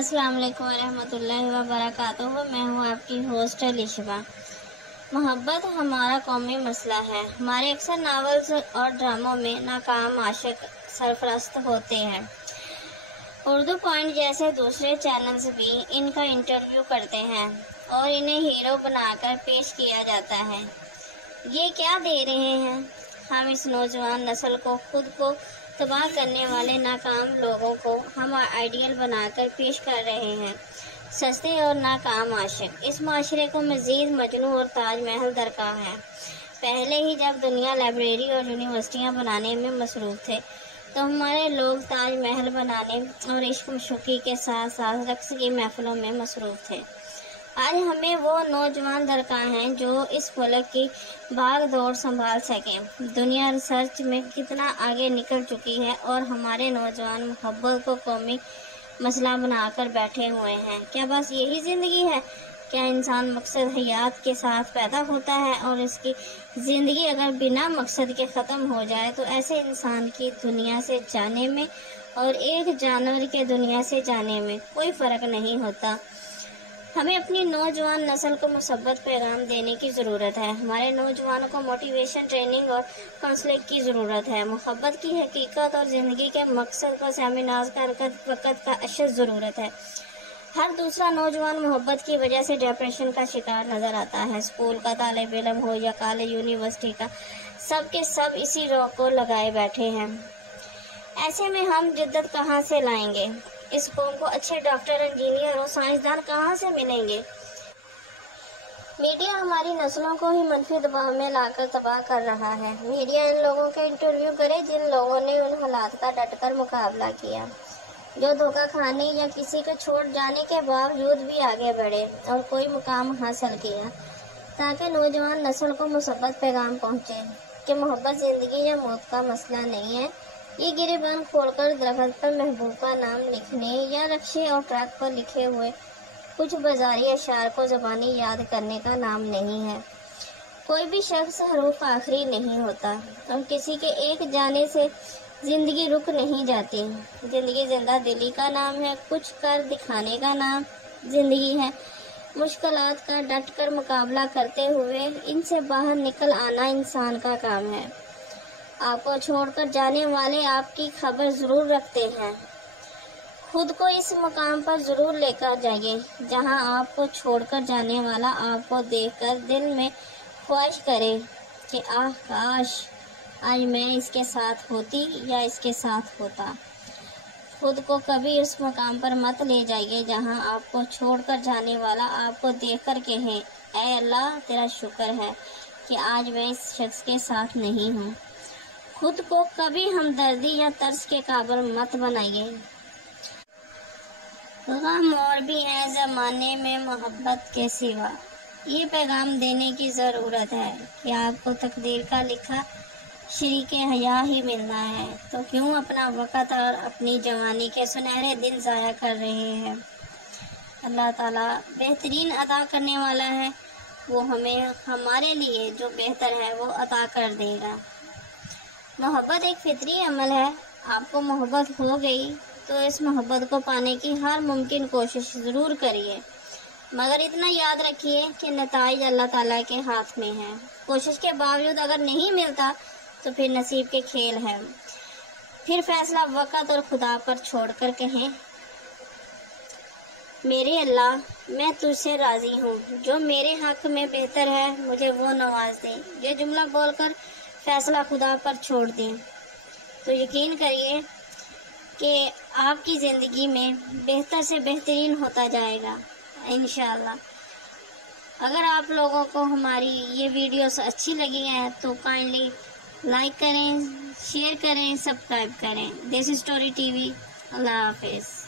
अस्सलाम वालेकुम रहमतुल्लाहि व बरकातुहू। मैं हूँ आपकी होस्ट लिशबा। मोहब्बत हमारा कौमी मसला है। हमारे अक्सर नावल्स और ड्रामों में नाकाम आशिक सरफरस्त होते हैं। उर्दू पॉइंट जैसे दूसरे चैनल्स भी इनका इंटरव्यू करते हैं और इन्हें हीरो बनाकर पेश किया जाता है। ये क्या दे रहे हैं? हम इस नौजवान नस्ल को, खुद को तबाह करने वाले नाकाम लोगों को हम आइडियल बनाकर पेश कर रहे हैं। सस्ते और नाकाम आशिक। इस माशरे को मज़ीद मजनू और ताज महल दरकार है। पहले ही जब दुनिया लाइब्रेरी और यूनिवर्सिटियां बनाने में मसरूफ़ थे, तो हमारे लोग ताज महल बनाने और इश्क मशूक़ी के साथ साथ रक्स की महफिलों में मसरूफ़ थे। आज हमें वो नौजवान दरकार हैं जो इस फलक की भाग दौड़ संभाल सकें। दुनिया रिसर्च में कितना आगे निकल चुकी है और हमारे नौजवान मोहब्बत को कौमी मसला बनाकर बैठे हुए हैं। क्या बस यही ज़िंदगी है? क्या इंसान मकसद हयात के साथ पैदा होता है और इसकी ज़िंदगी अगर बिना मकसद के ख़त्म हो जाए तो ऐसे इंसान की दुनिया से जाने में और एक जानवर के दुनिया से जाने में कोई फ़र्क नहीं होता। हमें अपनी नौजवान नस्ल को मुसब्बत पैगाम देने की ज़रूरत है। हमारे नौजवानों को मोटिवेशन, ट्रेनिंग और काउंसलिंग की ज़रूरत है। मोहब्बत की हकीकत और ज़िंदगी के मकसद को सेमिनार का वक़्त का अशद ज़रूरत है। हर दूसरा नौजवान मोहब्बत की वजह से डिप्रेशन का शिकार नज़र आता है। स्कूल का तालिब इल्म हो या कॉलेज यूनिवर्सिटी का, सब के सब इसी रोक को लगाए बैठे हैं। ऐसे में हम जिद्दत कहाँ से लाएंगे? इस कौम को अच्छे डॉक्टर, इंजीनियर और साइंसदान कहाँ से मिलेंगे? मीडिया हमारी नस्लों को ही मनफी दबाव में लाकर तबाह कर रहा है। मीडिया इन लोगों के इंटरव्यू करे जिन लोगों ने उन हालात का डटकर मुकाबला किया, जो धोखा खाने या किसी को छोड़ जाने के बावजूद भी आगे बढ़े और कोई मुकाम हासिल किया, ताकि नौजवान नस्ल को मुसब्बत पैगाम पहुँचे कि मोहब्बत ज़िंदगी या मौत का मसला नहीं है। ये गिरेबान खोलकर दरख्त पर महबूब का नाम लिखने या रक्शे और ट्रक पर लिखे हुए कुछ बाजारी अशार को ज़बानी याद करने का नाम नहीं है। कोई भी शख्स हरूफ आखिरी नहीं होता और किसी के एक जाने से ज़िंदगी रुक नहीं जाती। ज़िंदगी जिंदा दिली का नाम है, कुछ कर दिखाने का नाम ज़िंदगी है। मुश्किलात का डट कर मुकाबला करते हुए इनसे बाहर निकल आना इंसान का काम है। आपको छोड़कर जाने वाले आपकी खबर ज़रूर रखते हैं। खुद को इस मुकाम पर ज़रूर लेकर जाइए जहां आपको छोड़कर जाने वाला आपको देखकर दिल में ख्वाहिश करे कि आह काश आज मैं इसके साथ होती या इसके साथ होता। खुद को कभी उस मुकाम पर मत ले जाइए जहां आपको छोड़कर जाने वाला आपको देखकर कहे, ऐ अल्लाह तेरा शुक्र है कि आज मैं इस शख्स के साथ नहीं हूँ। खुद को कभी हमदर्दी या तरस के काबिल मत बनाइए। गम और भी है ज़माने में मोहब्बत के सिवा। ये पैगाम देने की ज़रूरत है कि आपको तकदीर का लिखा शरीके हया ही मिलना है, तो क्यों अपना वक़्त और अपनी जवानी के सुनहरे दिन ज़ाया कर रहे हैं। अल्लाह ताला बेहतरीन अता करने वाला है। वो हमें हमारे लिए जो बेहतर है वो अता कर देगा। मोहब्बत एक फितरी अमल है। आपको मोहब्बत हो गई तो इस मोहब्बत को पाने की हर मुमकिन कोशिश ज़रूर करिए, मगर इतना याद रखिए कि नताइज अल्लाह ताला के हाथ में है। कोशिश के बावजूद अगर नहीं मिलता तो फिर नसीब के खेल है। फिर फैसला वक़्त और खुदा पर छोड़कर कहें, मेरे अल्लाह मैं तुझसे राज़ी हूँ, जो मेरे हक़ में बेहतर है मुझे वो नवाज दे। ये जुमला बोलकर फैसला खुदा पर छोड़ दें तो यकीन करिए कि आपकी ज़िंदगी में बेहतर से बेहतरीन होता जाएगा इंशाअल्लाह। अगर आप लोगों को हमारी ये वीडियोस अच्छी लगी हैं तो काइंडली लाइक करें, शेयर करें, सब्सक्राइब करें। देसी स्टोरी टीवी। अल्लाह हाफिज़।